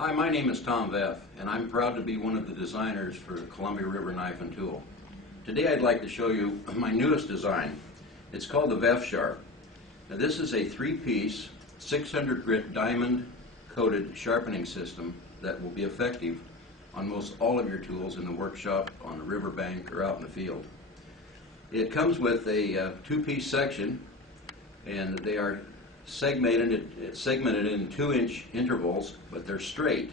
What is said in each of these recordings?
Hi, my name is Tom Veff, and I'm proud to be one of the designers for the Columbia River Knife and Tool. Today I'd like to show you my newest design. It's called the Veff-Sharp. Now this is a 3-piece 600 grit diamond coated sharpening system that will be effective on most all of your tools in the workshop, on the riverbank, or out in the field. It comes with a 2-piece section, and they are segmented in 2-inch intervals, but they're straight,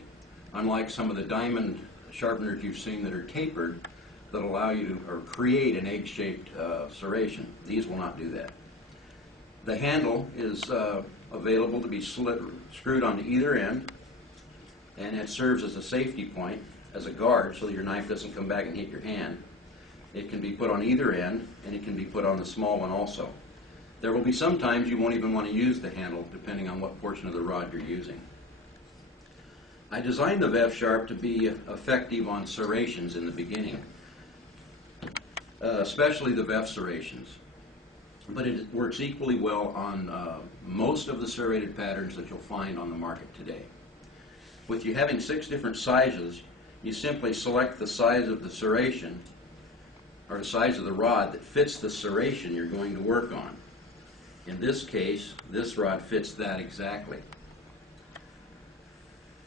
unlike some of the diamond sharpeners you've seen that are tapered that allow you to or create an egg-shaped serration. These will not do that. The handle is available to be screwed onto either end, and it serves as a safety point, as a guard, so that your knife doesn't come back and hit your hand. It can be put on either end, and it can be put on the small one also. There will be some times you won't even want to use the handle, depending on what portion of the rod you're using. I designed the Veff-Sharp to be effective on serrations in the beginning, especially the Veff serrations. But it works equally well on most of the serrated patterns that you'll find on the market today. With you having 6 different sizes, you simply select the size of the serration, or the size of the rod that fits the serration you're going to work on. In this case, this rod fits that exactly.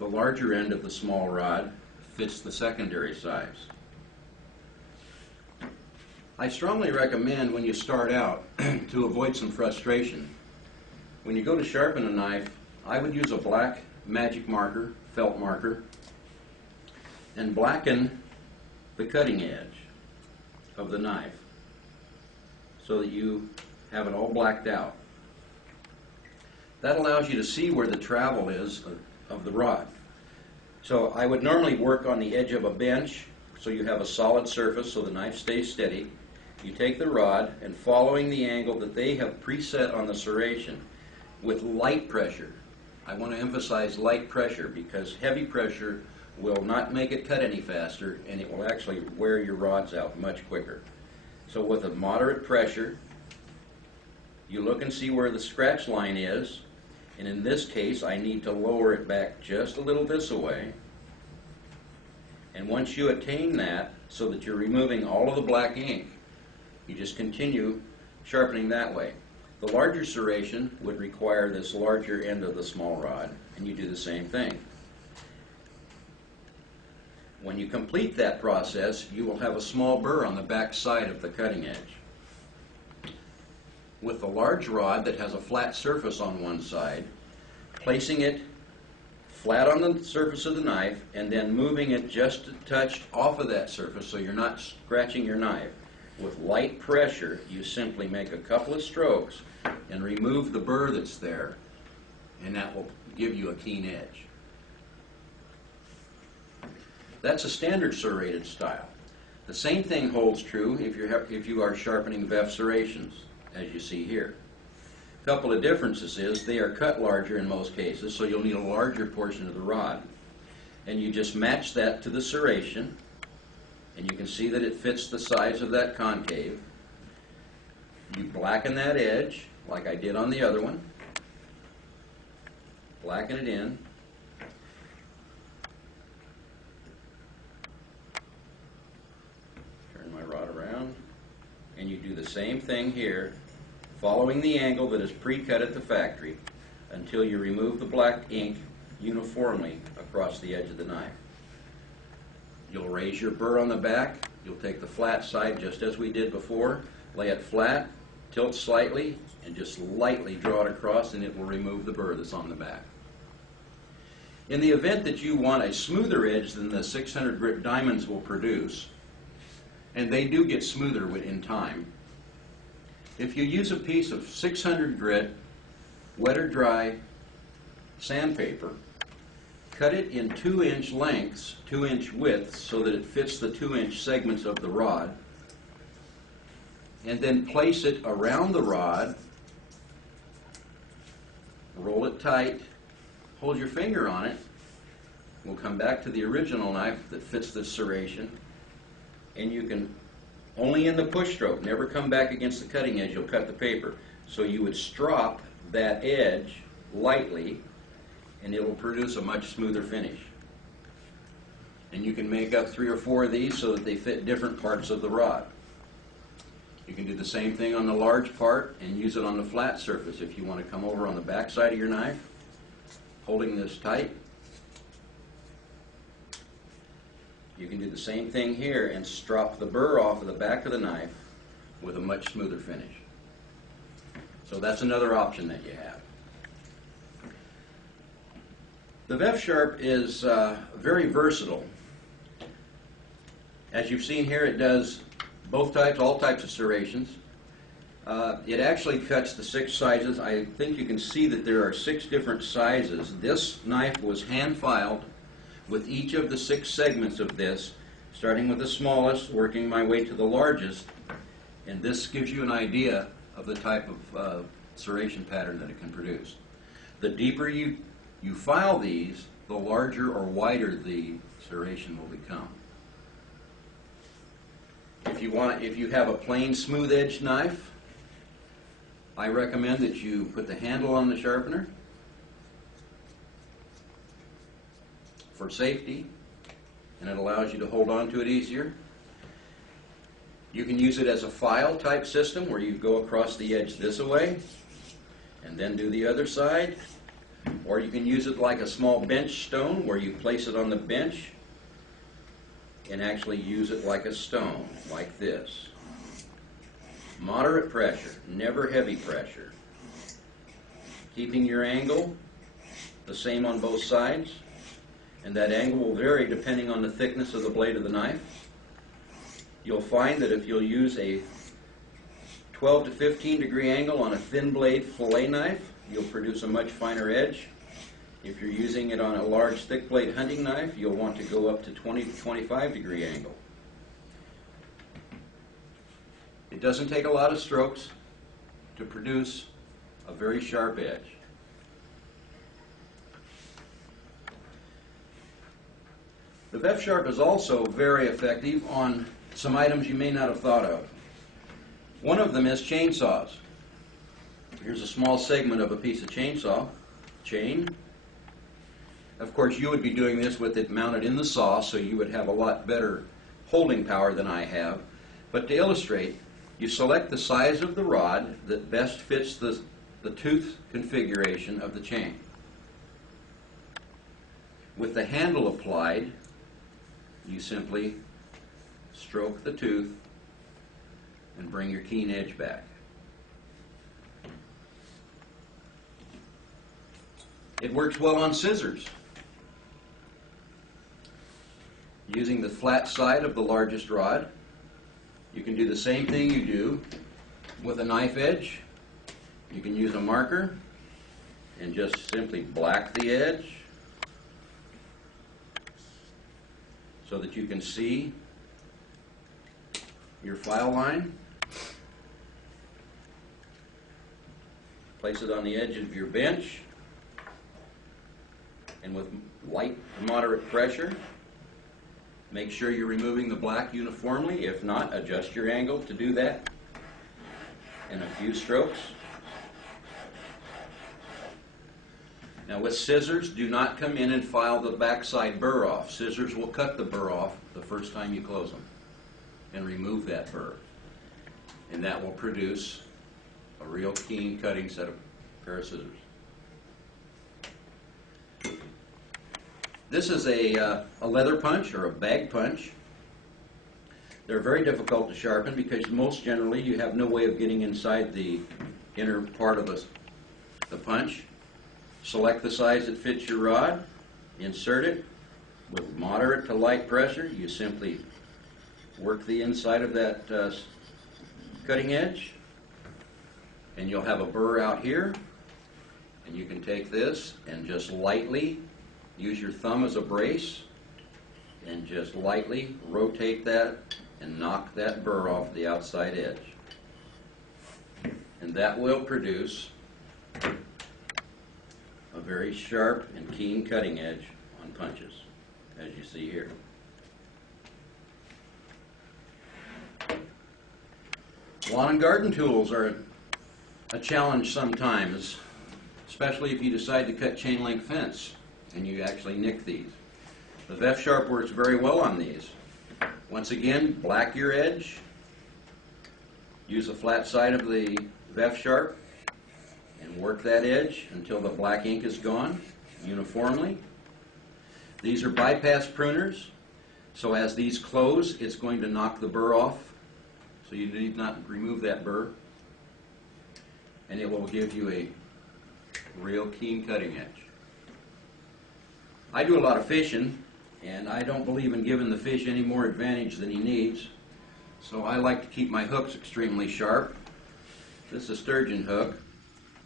The larger end of the small rod fits the secondary size. I strongly recommend, when you start out, to avoid some frustration. When you go to sharpen a knife, I would use a black magic marker, felt marker, and blacken the cutting edge of the knife so that you have it all blacked out. That allows you to see where the travel is of the rod. So I would normally work on the edge of a bench so you have a solid surface so the knife stays steady. You take the rod, and following the angle that they have preset on the serration with light pressure. I want to emphasize light pressure, because heavy pressure will not make it cut any faster, and it will actually wear your rods out much quicker. So with a moderate pressure, you look and see where the scratch line is, and in this case I need to lower it back just a little this way. And once you attain that, so that you're removing all of the black ink, you just continue sharpening that way. The larger serration would require this larger end of the small rod, and you do the same thing. When you complete that process, you will have a small burr on the back side of the cutting edge. With the large rod that has a flat surface on one side, placing it flat on the surface of the knife and then moving it just a touch off of that surface so you're not scratching your knife. With light pressure, you simply make a couple of strokes and remove the burr that's there, and that will give you a keen edge. That's a standard serrated style. The same thing holds true if you are sharpening Veff serrations, as you see here. A couple of differences is they are cut larger in most cases, so you'll need a larger portion of the rod. And you just match that to the serration, and you can see that it fits the size of that concave. You blacken that edge, like I did on the other one. Blacken it in. Turn my rod around, and you do the same thing here, following the angle that is pre-cut at the factory until you remove the black ink uniformly across the edge of the knife. You'll raise your burr on the back. You'll take the flat side just as we did before, lay it flat, tilt slightly, and just lightly draw it across, and it will remove the burr that's on the back. In the event that you want a smoother edge than the 600 grit diamonds will produce, and they do get smoother in time, if you use a piece of 600 grit wet or dry sandpaper, cut it in 2-inch lengths, 2-inch widths, so that it fits the 2-inch segments of the rod, and then place it around the rod, roll it tight, hold your finger on it. We'll come back to the original knife that fits the serration, and you can, only in the push stroke, never come back against the cutting edge, you'll cut the paper. So you would strop that edge lightly and it will produce a much smoother finish. And you can make up 3 or 4 of these so that they fit different parts of the rod. You can do the same thing on the large part and use it on the flat surface. If you want to come over on the back side of your knife, holding this tight, you can do the same thing here and strop the burr off of the back of the knife with a much smoother finish. So that's another option that you have. The Veff-Sharp is very versatile. As you've seen here, it does both types, all types of serrations. It actually cuts the 6 sizes. I think you can see that there are 6 different sizes. This knife was hand filed with each of the 6 segments of this, starting with the smallest, working my way to the largest, and this gives you an idea of the type of serration pattern that it can produce. The deeper you file these, the larger or wider the serration will become. If you have a plain smooth edged knife, I recommend that you put the handle on the sharpener for safety, and it allows you to hold on to it easier. You can use it as a file type system where you go across the edge this way and then do the other side, or you can use it like a small bench stone where you place it on the bench and actually use it like a stone, like this. Moderate pressure, never heavy pressure. Keeping your angle the same on both sides, and that angle will vary depending on the thickness of the blade of the knife. You'll find that if you'll use a 12 to 15 degree angle on a thin blade fillet knife, you'll produce a much finer edge. If you're using it on a large thick blade hunting knife, you'll want to go up to 20 to 25 degree angle. It doesn't take a lot of strokes to produce a very sharp edge. The Veff-Sharp is also very effective on some items you may not have thought of. One of them is chainsaws. Here's a small segment of a piece of chainsaw chain. Of course, you would be doing this with it mounted in the saw, so you would have a lot better holding power than I have. But to illustrate, you select the size of the rod that best fits the tooth configuration of the chain. With the handle applied, you simply stroke the tooth and bring your keen edge back. It works well on scissors. Using the flat side of the largest rod, you can do the same thing you do with a knife edge. You can use a marker and just simply black the edge so that you can see your file line. Place it on the edge of your bench, and with light to moderate pressure, make sure you're removing the black uniformly. If not, adjust your angle to do that in a few strokes. Now with scissors, do not come in and file the backside burr off. Scissors will cut the burr off the first time you close them and remove that burr. And that will produce a real keen cutting set of pair of scissors. This is a leather punch or a bag punch. They're very difficult to sharpen because most generally you have no way of getting inside the inner part of the punch. Select the size that fits your rod, insert it with moderate to light pressure. You simply work the inside of that cutting edge, and you'll have a burr out here, and you can take this and just lightly use your thumb as a brace and just lightly rotate that and knock that burr off the outside edge. And that will produce a very sharp and keen cutting edge on punches, as you see here. Lawn and garden tools are a challenge sometimes, especially if you decide to cut chain link fence. and you actually nick these. The Veff-Sharp works very well on these. Once again, black your edge. Use the flat side of the Veff-Sharp and work that edge until the black ink is gone uniformly. These are bypass pruners, so as these close, it's going to knock the burr off. So you need not remove that burr, and it will give you a real keen cutting edge. I do a lot of fishing, and I don't believe in giving the fish any more advantage than he needs, so I like to keep my hooks extremely sharp. This is a sturgeon hook.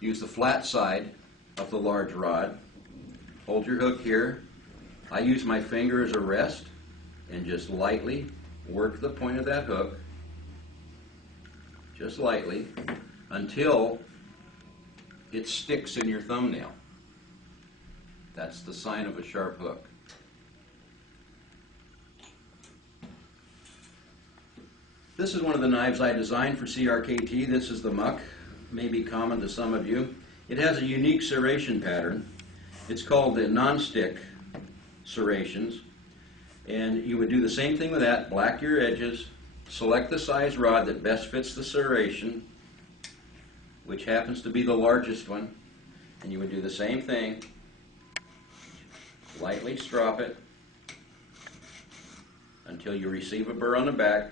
Use the flat side of the large rod. Hold your hook here. I use my finger as a rest and just lightly work the point of that hook, just lightly, until it sticks in your thumbnail. That's the sign of a sharp hook. This is one of the knives I designed for CRKT. This is the Muck. May be common to some of you. It has a unique serration pattern. It's called the non-stick serrations, and you would do the same thing with that. Black your edges, select the size rod that best fits the serration, which happens to be the largest one, and you would do the same thing. Lightly strop it until you receive a burr on the back.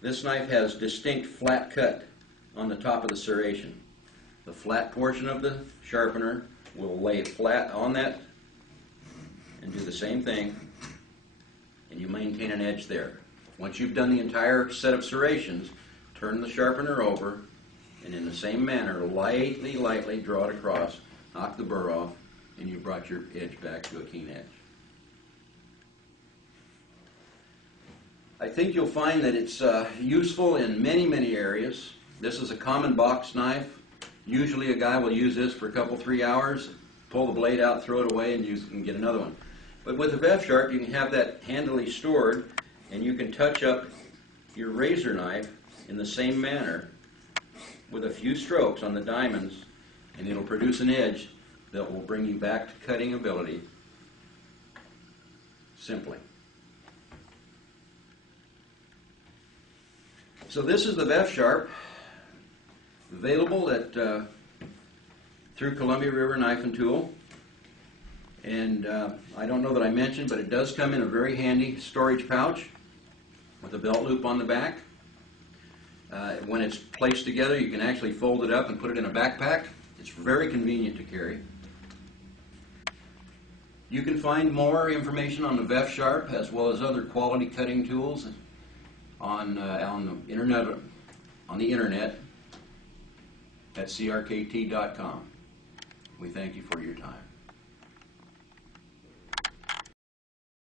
This knife has distinct flat cut on the top of the serration. The flat portion of the sharpener will lay flat on that and do the same thing, and you maintain an edge there. Once you've done the entire set of serrations, turn the sharpener over, and in the same manner, lightly draw it across, knock the burr off, and you brought your edge back to a keen edge. I think you'll find that it's useful in many areas. This is a common box knife. Usually a guy will use this for a couple, 3 hours, pull the blade out, throw it away, and you can get another one. But with the Veff-Sharp, you can have that handily stored, and you can touch up your razor knife in the same manner with a few strokes on the diamonds, and it'll produce an edge that will bring you back to cutting ability simply. So this is the Veff-Sharp, available at through Columbia River Knife and Tool. And I don't know that I mentioned, but it does come in a very handy storage pouch with a belt loop on the back. When it's placed together, you can actually fold it up and put it in a backpack. It's very convenient to carry. You can find more information on the Veff-Sharp as well as other quality cutting tools on the internet at crkt.com. We thank you for your time.